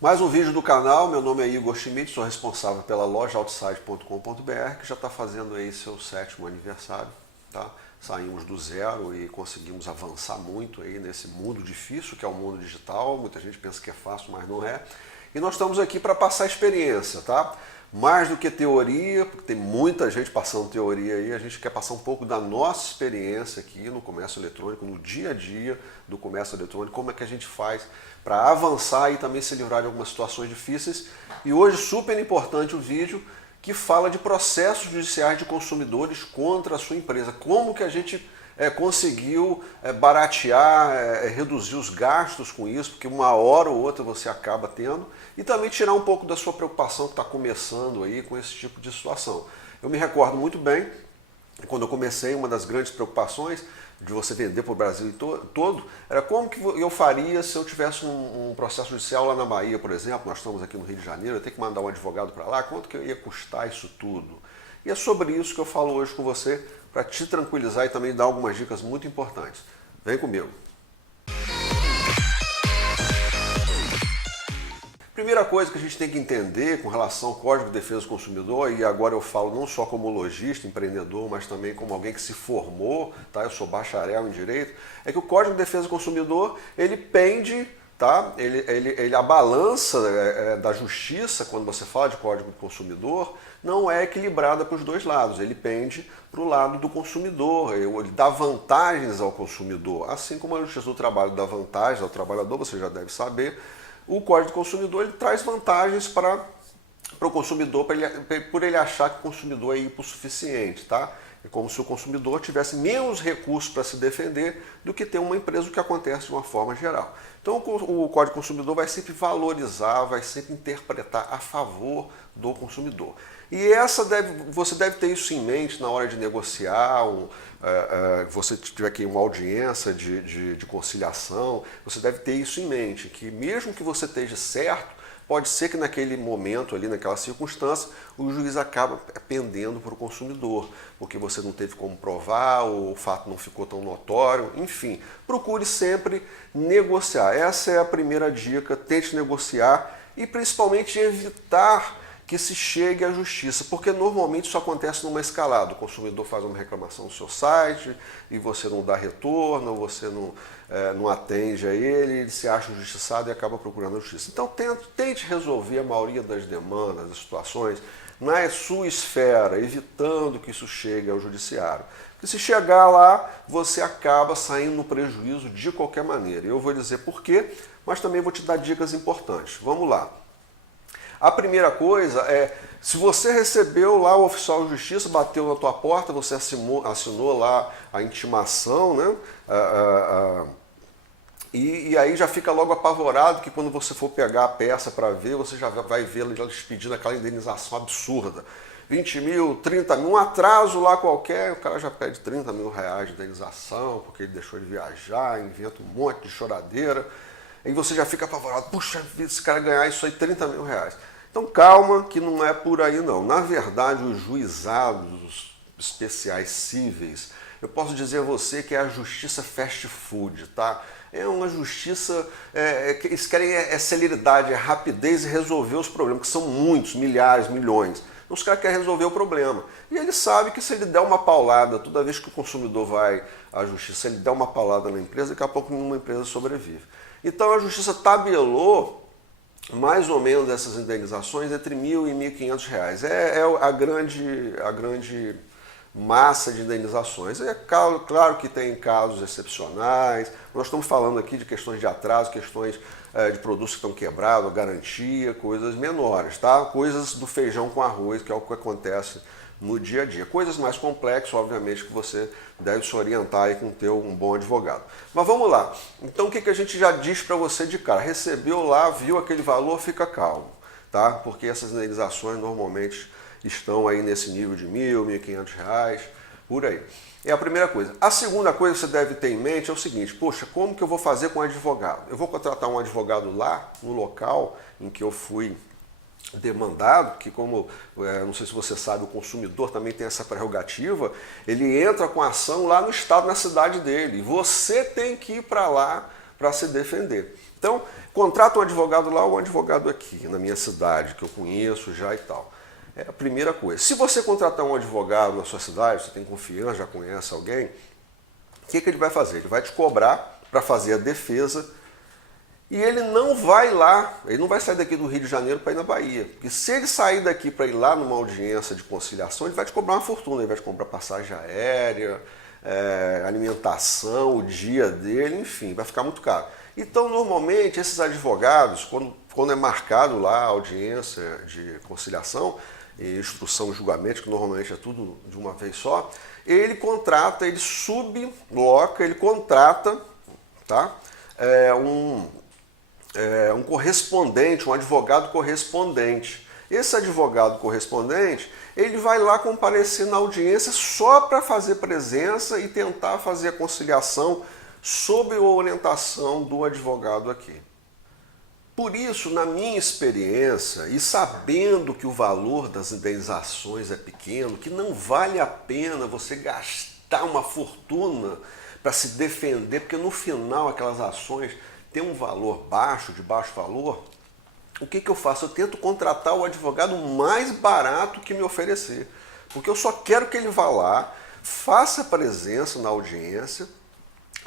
Mais um vídeo do canal, meu nome é Igor Schmidt, sou responsável pela loja outside.com.br, que já está fazendo aí seu 7º aniversário, tá? Saímos do zero e conseguimos avançar muito aí nesse mundo difícil que é o mundo digital. Muita gente pensa que é fácil, mas não é. E nós estamos aqui para passar experiência, tá? Mais do que teoria, porque tem muita gente passando teoria aí, a gente quer passar um pouco da nossa experiência aqui no comércio eletrônico, no dia a dia do comércio eletrônico, como é que a gente faz para avançar e também se livrar de algumas situações difíceis. E hoje, super importante o vídeo que fala de processos judiciais de consumidores contra a sua empresa. Como que a gente conseguiu baratear, reduzir os gastos com isso, porque uma hora ou outra você acaba tendo, e também tirar um pouco da sua preocupação que está começando aí com esse tipo de situação. Eu me recordo muito bem, quando eu comecei, uma das grandes preocupações de você vender para o Brasil todo, era como que eu faria se eu tivesse um processo judicial lá na Bahia, por exemplo. Nós estamos aqui no Rio de Janeiro, eu tenho que mandar um advogado para lá, quanto que ia custar isso tudo? E é sobre isso que eu falo hoje com você, para te tranquilizar e também dar algumas dicas muito importantes. Vem comigo. Primeira coisa que a gente tem que entender com relação ao Código de Defesa do Consumidor, e agora eu falo não só como lojista, empreendedor, mas também como alguém que se formou, tá? Eu sou bacharel em Direito, é que o Código de Defesa do Consumidor, ele pende, tá? A balança da justiça, quando você fala de Código do Consumidor, não é equilibrada para os dois lados, ele pende para o lado do consumidor, ele dá vantagens ao consumidor, assim como a Justiça do Trabalho dá vantagens ao trabalhador, você já deve saber. O Código do Consumidor ele traz vantagens para o consumidor, por ele achar que o consumidor é hipossuficiente, tá? É como se o consumidor tivesse menos recursos para se defender do que ter uma empresa, o que acontece de uma forma geral. Então o Código do Consumidor vai sempre valorizar, vai sempre interpretar a favor do consumidor. E você deve ter isso em mente na hora de negociar, você tiver aqui uma audiência de conciliação, você deve ter isso em mente, que mesmo que você esteja certo, pode ser que naquele momento, ali naquela circunstância, o juiz acaba pendendo para o consumidor, porque você não teve como provar, ou o fato não ficou tão notório, enfim. Procure sempre negociar. Essa é a primeira dica, tente negociar e principalmente evitar que se chegue à justiça, porque normalmente isso acontece numa escalada. O consumidor faz uma reclamação no seu site e você não dá retorno, você não atende a ele se acha injustiçado e acaba procurando a justiça. Então tente resolver a maioria das demandas, das situações, na sua esfera, evitando que isso chegue ao judiciário. Porque se chegar lá, você acaba saindo no prejuízo de qualquer maneira. Eu vou dizer por quê, mas também vou te dar dicas importantes. Vamos lá. A primeira coisa é, se você recebeu lá o oficial de justiça, bateu na tua porta, você assinou lá a intimação, né? E aí já fica logo apavorado que quando você for pegar a peça para ver, você já vai ver eles pedindo aquela indenização absurda. 20 mil, 30 mil, um atraso lá qualquer, o cara já pede 30 mil reais de indenização, porque ele deixou de viajar, inventa um monte de choradeira. Aí você já fica apavorado, puxa vida, esse cara ganhar isso aí, 30 mil reais. Então calma que não é por aí não. Na verdade, os juizados especiais cíveis, eu posso dizer a você que é a justiça fast food, tá? É uma justiça que eles querem celeridade, rapidez e resolver os problemas, que são muitos, milhares, milhões. Então os caras querem resolver o problema. E ele sabe que se ele der uma paulada, toda vez que o consumidor vai à justiça, se ele der uma paulada na empresa, daqui a pouco nenhuma empresa sobrevive. Então a justiça tabelou mais ou menos essas indenizações entre R$ 1.000 e R$ 1.500. É a grande massa de indenizações. É claro que tem casos excepcionais, nós estamos falando aqui de questões de atraso, questões de produtos que estão quebrados, garantia, coisas menores, tá? Coisas do feijão com arroz, que é o que acontece no dia a dia. Coisas mais complexas, obviamente, que você deve se orientar aí com ter um bom advogado. Mas vamos lá. Então o que a gente já diz para você de cara? Recebeu lá, viu aquele valor, fica calmo, tá? Porque essas indenizações normalmente estão aí nesse nível de R$ 1.000, R$ 1.500, por aí. É a primeira coisa. A segunda coisa que você deve ter em mente é o seguinte, poxa, como que eu vou fazer com um advogado? Eu vou contratar um advogado lá, no local em que eu fui demandado, que como, não sei se você sabe, o consumidor também tem essa prerrogativa, ele entra com a ação lá no estado, na cidade dele. Você tem que ir para lá para se defender. Então, contrata um advogado lá ou um advogado aqui, na minha cidade, que eu conheço já e tal. É a primeira coisa. Se você contratar um advogado na sua cidade, você tem confiança, já conhece alguém, o que ele vai fazer? Ele vai te cobrar para fazer a defesa e ele não vai lá, ele não vai sair daqui do Rio de Janeiro para ir na Bahia. Porque se ele sair daqui para ir lá numa audiência de conciliação, ele vai te cobrar uma fortuna, ele vai te cobrar passagem aérea, alimentação, o dia dele, enfim, vai ficar muito caro. Então, normalmente, esses advogados, quando é marcado lá a audiência de conciliação, instrução e julgamento, que normalmente é tudo de uma vez só, ele contrata, ele subloca, ele contrata, tá? Um correspondente, um advogado correspondente. Esse advogado correspondente, ele vai lá comparecer na audiência só para fazer presença e tentar fazer a conciliação sob a orientação do advogado aqui. Por isso, na minha experiência, e sabendo que o valor das indenizações é pequeno, que não vale a pena você gastar uma fortuna para se defender, porque no final aquelas ações têm um valor baixo, de baixo valor, o que eu faço? Eu tento contratar o advogado mais barato que me oferecer, porque eu só quero que ele vá lá, faça presença na audiência,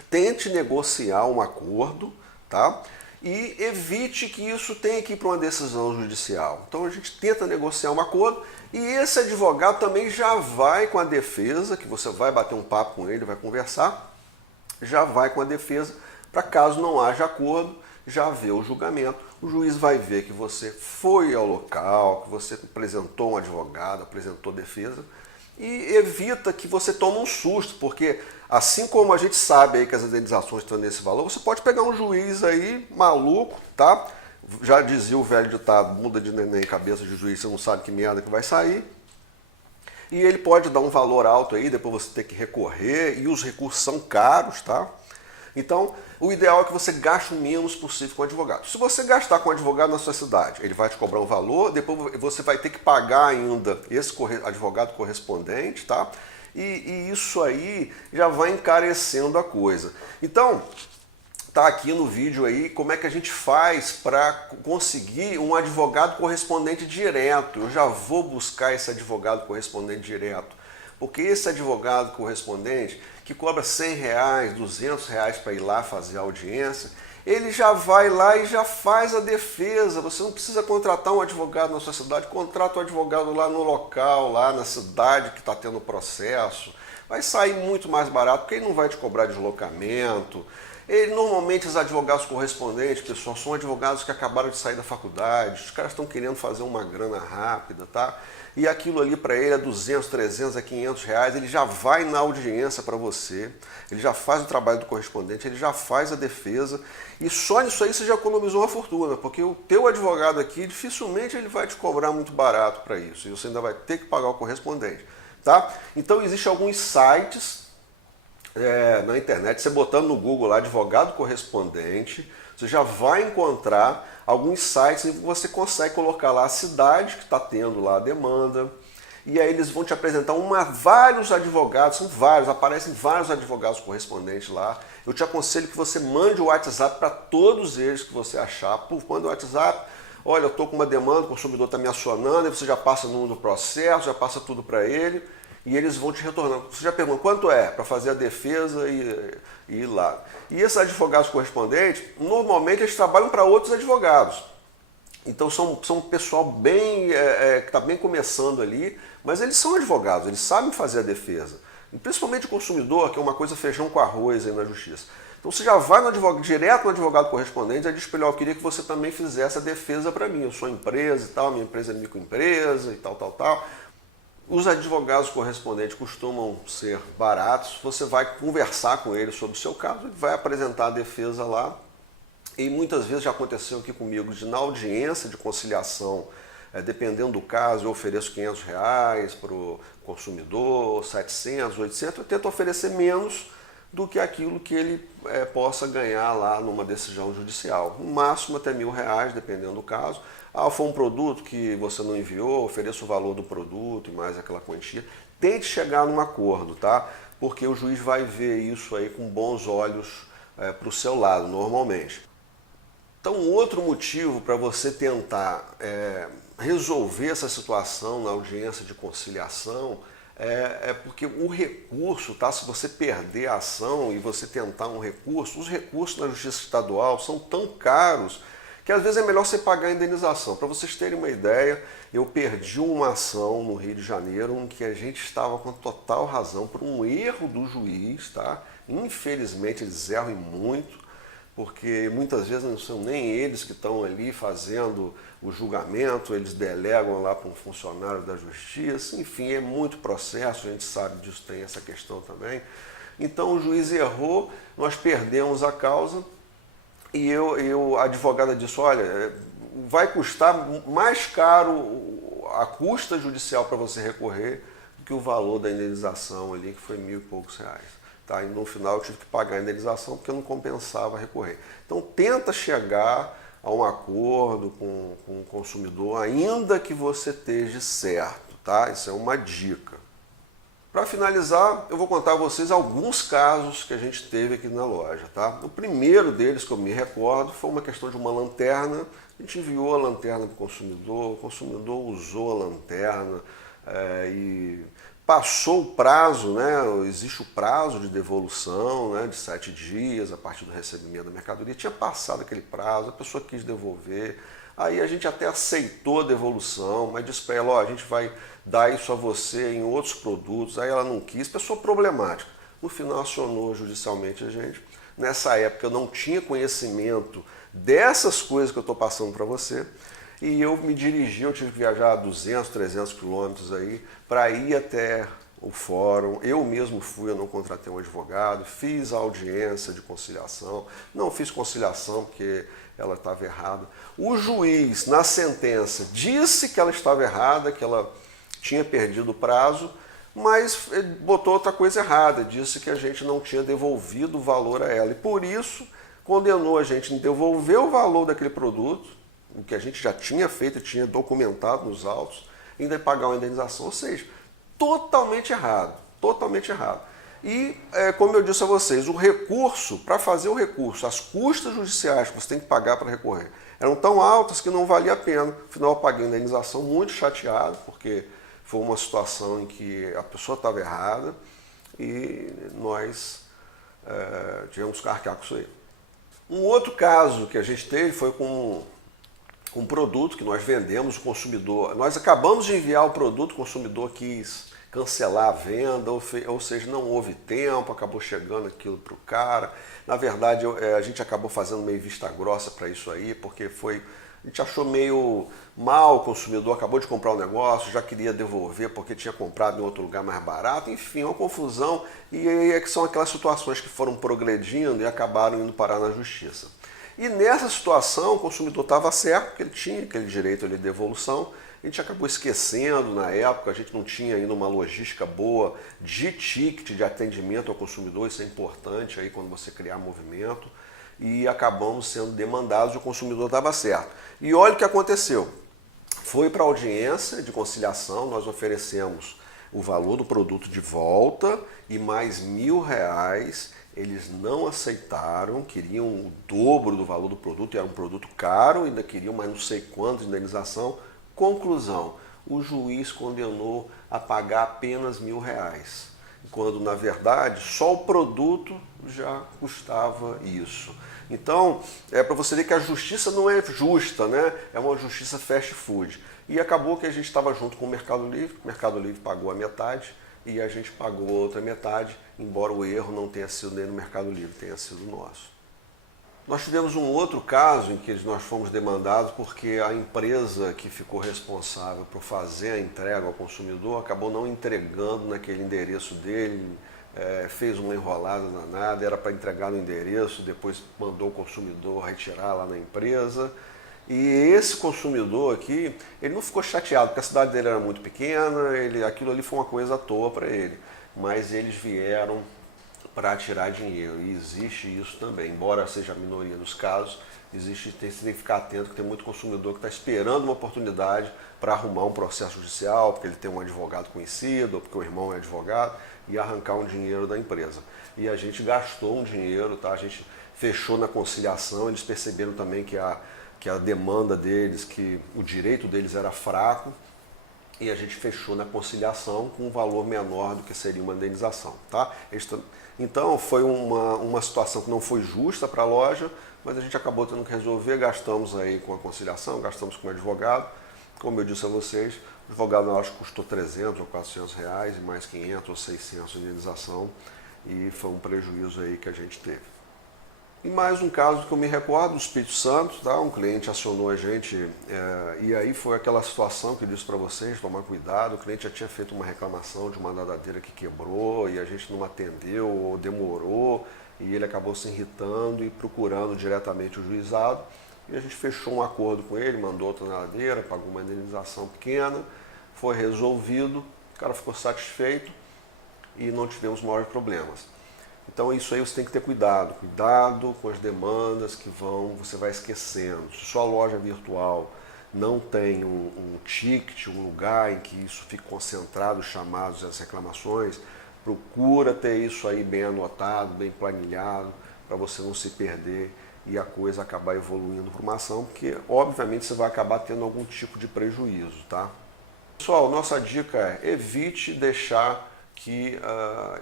tente negociar um acordo, tá? E evite que isso tenha que ir para uma decisão judicial. Então a gente tenta negociar um acordo e esse advogado também já vai com a defesa, que você vai bater um papo com ele, vai conversar, já vai com a defesa para caso não haja acordo, já vê o julgamento. O juiz vai ver que você foi ao local, que você apresentou um advogado, apresentou defesa e evita que você tome um susto, porque assim como a gente sabe aí que as indenizações estão nesse valor, você pode pegar um juiz aí maluco, tá? Já dizia o velho ditado, muda de neném cabeça de juiz, você não sabe que merda que vai sair. E ele pode dar um valor alto aí, depois você ter que recorrer, e os recursos são caros, tá? Então, o ideal é que você gaste o menos possível com o advogado. Se você gastar com o advogado na sua cidade, ele vai te cobrar um valor, depois você vai ter que pagar ainda esse advogado correspondente, tá? E isso aí já vai encarecendo a coisa. Então, tá aqui no vídeo aí como é que a gente faz para conseguir um advogado correspondente direto. Eu já vou buscar esse advogado correspondente direto. Porque esse advogado correspondente, que cobra R$100, R$200 para ir lá fazer a audiência, ele já vai lá e já faz a defesa. Você não precisa contratar um advogado na sua cidade, contrata o advogado lá no local, lá na cidade que está tendo o processo. Vai sair muito mais barato, porque ele não vai te cobrar deslocamento. Normalmente os advogados correspondentes, pessoal, são advogados que acabaram de sair da faculdade, os caras estão querendo fazer uma grana rápida, tá? E aquilo ali para ele é 200, 300, 500 reais, ele já vai na audiência para você, ele já faz o trabalho do correspondente, ele já faz a defesa, e só nisso aí você já economizou uma fortuna, porque o teu advogado aqui dificilmente ele vai te cobrar muito barato para isso, e você ainda vai ter que pagar o correspondente, tá? Então existem alguns sites na internet, você botando no Google lá, advogado correspondente, você já vai encontrar alguns sites e você consegue colocar lá a cidade que está tendo lá a demanda, e aí eles vão te apresentar vários advogados, são vários, aparecem vários advogados correspondentes lá. Eu te aconselho que você mande o WhatsApp para todos eles que você achar. Manda o WhatsApp, olha, eu estou com uma demanda, o consumidor está me acionando, aí você já passa no do processo, já passa tudo para ele, e eles vão te retornando. Você já pergunta quanto é para fazer a defesa e ir lá. E esses advogados correspondentes, normalmente eles trabalham para outros advogados. Então são um pessoal bem, que está bem começando ali, mas eles são advogados, eles sabem fazer a defesa. E principalmente o consumidor, que é uma coisa feijão com arroz aí na justiça. Então você já vai direto no advogado correspondente e diz para ele, eu queria que você também fizesse a defesa para mim. Eu sou empresa e tal, minha empresa é microempresa e tal, tal, tal. Os advogados correspondentes costumam ser baratos, você vai conversar com ele sobre o seu caso, ele vai apresentar a defesa lá, e muitas vezes já aconteceu aqui comigo, na audiência de conciliação, dependendo do caso, eu ofereço R$500 para o consumidor, 700, 800, eu tento oferecer menos do que aquilo que ele possa ganhar lá numa decisão judicial, no máximo até R$1.000, dependendo do caso. Ah, foi um produto que você não enviou, ofereça o valor do produto e mais aquela quantia. Tente chegar num acordo, tá? Porque o juiz vai ver isso aí com bons olhos para o seu lado, normalmente. Então, outro motivo para você tentar resolver essa situação na audiência de conciliação é porque o recurso, tá? Se você perder a ação e você tentar um recurso, os recursos na Justiça Estadual são tão caros que às vezes é melhor você pagar a indenização. Para vocês terem uma ideia, eu perdi uma ação no Rio de Janeiro em que a gente estava com total razão por um erro do juiz, tá? Infelizmente eles erram e muito, porque muitas vezes não são nem eles que estão ali fazendo o julgamento, eles delegam lá para um funcionário da justiça, enfim, é muito processo, a gente sabe disso, tem essa questão também. Então o juiz errou, nós perdemos a causa e a advogada disse, olha, vai custar mais caro a custa judicial para você recorrer do que o valor da indenização ali, que foi R$1.000 e poucos. Tá? E no final eu tive que pagar a indenização porque não compensava recorrer. Então tenta chegar a um acordo com o consumidor, ainda que você esteja certo, tá? Isso é uma dica. Para finalizar, eu vou contar a vocês alguns casos que a gente teve aqui na loja, tá? O primeiro deles que eu me recordo foi uma questão de uma lanterna. A gente enviou a lanterna para o consumidor usou a lanterna e passou o prazo, né? Existe o prazo de devolução, né? De 7 dias a partir do recebimento da mercadoria. Tinha passado aquele prazo, a pessoa quis devolver. Aí a gente até aceitou a devolução, mas disse para ela, ó, a gente vai dar isso a você em outros produtos. Aí ela não quis, pessoa problemática. No final acionou judicialmente a gente. Nessa época eu não tinha conhecimento dessas coisas que eu estou passando para você. E eu me dirigi, eu tive que viajar 200, 300 quilômetros aí para ir até o fórum. Eu mesmo fui, eu não contratei um advogado, fiz a audiência de conciliação. Não fiz conciliação porque ela estava errada. O juiz, na sentença, disse que ela estava errada, que ela tinha perdido o prazo, mas botou outra coisa errada, disse que a gente não tinha devolvido o valor a ela. E por isso condenou a gente em devolver o valor daquele produto, o que a gente já tinha feito, tinha documentado nos autos, ainda pagar uma indenização. Ou seja, totalmente errado, totalmente errado. E, como eu disse a vocês, o recurso, para fazer o recurso, as custas judiciais que você tem que pagar para recorrer, eram tão altas que não valia a pena. Afinal, eu paguei a indenização muito chateado, porque foi uma situação em que a pessoa estava errada e nós tivemos que arcar com isso aí. Um outro caso que a gente teve foi com um produto que nós vendemos, o consumidor, nós acabamos de enviar o produto, o consumidor quis cancelar a venda, ou seja, não houve tempo, acabou chegando aquilo para o cara. Na verdade, a gente acabou fazendo meio vista grossa para isso aí, porque a gente achou meio mal, o consumidor acabou de comprar o negócio, já queria devolver porque tinha comprado em outro lugar mais barato, enfim, uma confusão, e aí que são aquelas situações que foram progredindo e acabaram indo parar na justiça. E nessa situação o consumidor estava certo, porque ele tinha aquele direito ali de devolução. A gente acabou esquecendo na época, a gente não tinha ainda uma logística boa de ticket de atendimento ao consumidor, isso é importante aí quando você criar movimento, e acabamos sendo demandados e o consumidor estava certo. E olha o que aconteceu, foi para a audiência de conciliação, nós oferecemos o valor do produto de volta e mais R$1.000, eles não aceitaram, queriam o dobro do valor do produto, era um produto caro, ainda queriam mais não sei quanto de indenização. Conclusão, o juiz condenou a pagar apenas R$1.000, quando na verdade só o produto já custava isso. Então, é para você ver que a justiça não é justa, né? É uma justiça fast food. E acabou que a gente estava junto com o Mercado Livre pagou a metade e a gente pagou a outra metade, embora o erro não tenha sido nem no Mercado Livre, tenha sido nosso. Nós tivemos um outro caso em que nós fomos demandados porque a empresa que ficou responsável por fazer a entrega ao consumidor acabou não entregando naquele endereço dele, fez uma enrolada danada, era para entregar no endereço, depois mandou o consumidor retirar lá na empresa. E esse consumidor aqui, ele não ficou chateado, porque a cidade dele era muito pequena, aquilo ali foi uma coisa à toa para ele. Mas eles vieram para tirar dinheiro, e existe isso também, embora seja a minoria dos casos, tem que ficar atento que tem muito consumidor que está esperando uma oportunidade para arrumar um processo judicial, porque ele tem um advogado conhecido, ou porque o irmão é advogado, e arrancar um dinheiro da empresa. E a gente gastou um dinheiro, tá? A gente fechou na conciliação, eles perceberam também que a demanda deles, que o direito deles era fraco, e a gente fechou na conciliação com um valor menor do que seria uma indenização. Tá? Então foi uma situação que não foi justa para a loja, mas a gente acabou tendo que resolver, gastamos aí com a conciliação, gastamos com o advogado. Como eu disse a vocês, o advogado eu acho que custou 300 ou 400 reais, e mais 500 ou 600 de indenização, e foi um prejuízo aí que a gente teve. E mais um caso que eu me recordo, do Espírito Santo, tá? Um cliente acionou a gente, e aí foi aquela situação que eu disse para vocês, tomar cuidado, o cliente já tinha feito uma reclamação de uma nadadeira que quebrou, e a gente não atendeu, ou demorou, e ele acabou se irritando e procurando diretamente o juizado, e a gente fechou um acordo com ele, mandou outra nadadeira, pagou uma indenização pequena, foi resolvido, o cara ficou satisfeito e não tivemos maiores problemas. Então isso aí você tem que ter cuidado com as demandas que você vai esquecendo. Se sua loja virtual não tem um ticket, um lugar em que isso fique concentrado, os chamados e as reclamações, procura ter isso aí bem anotado, bem planilhado, para você não se perder e a coisa acabar evoluindo para uma ação, porque obviamente você vai acabar tendo algum tipo de prejuízo, tá? Pessoal, nossa dica é evite deixar que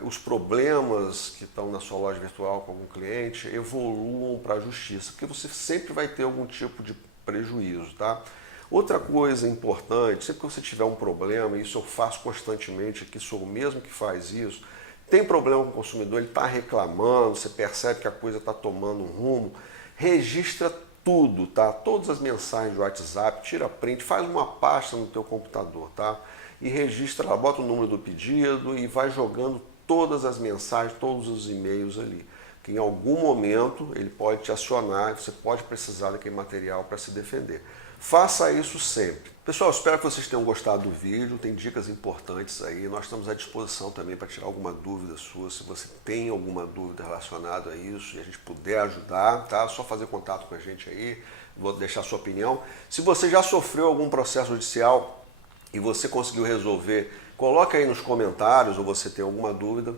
os problemas que estão na sua loja virtual com algum cliente evoluam para a justiça, porque você sempre vai ter algum tipo de prejuízo, tá? Outra coisa importante, sempre que você tiver um problema, e isso eu faço constantemente aqui, sou o mesmo que faz isso, tem problema com o consumidor, ele está reclamando, você percebe que a coisa está tomando um rumo, registra tudo, tá? Todas as mensagens de WhatsApp, tira print, faz uma pasta no teu computador, tá? E registra lá, bota o número do pedido e vai jogando todas as mensagens, todos os e-mails ali. Que em algum momento ele pode te acionar e você pode precisar daquele material para se defender. Faça isso sempre. Pessoal, espero que vocês tenham gostado do vídeo, tem dicas importantes aí, nós estamos à disposição também para tirar alguma dúvida sua, se você tem alguma dúvida relacionada a isso e a gente puder ajudar, tá? É só fazer contato com a gente aí, vou deixar a sua opinião. Se você já sofreu algum processo judicial e você conseguiu resolver, coloca aí nos comentários ou você tem alguma dúvida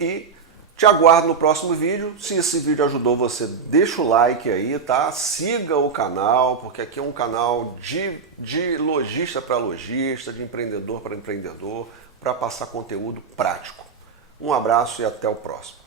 e te aguardo no próximo vídeo. Se esse vídeo ajudou você, deixa o like aí, tá? Siga o canal, porque aqui é um canal de lojista para lojista, de empreendedor para empreendedor, para passar conteúdo prático. Um abraço e até o próximo.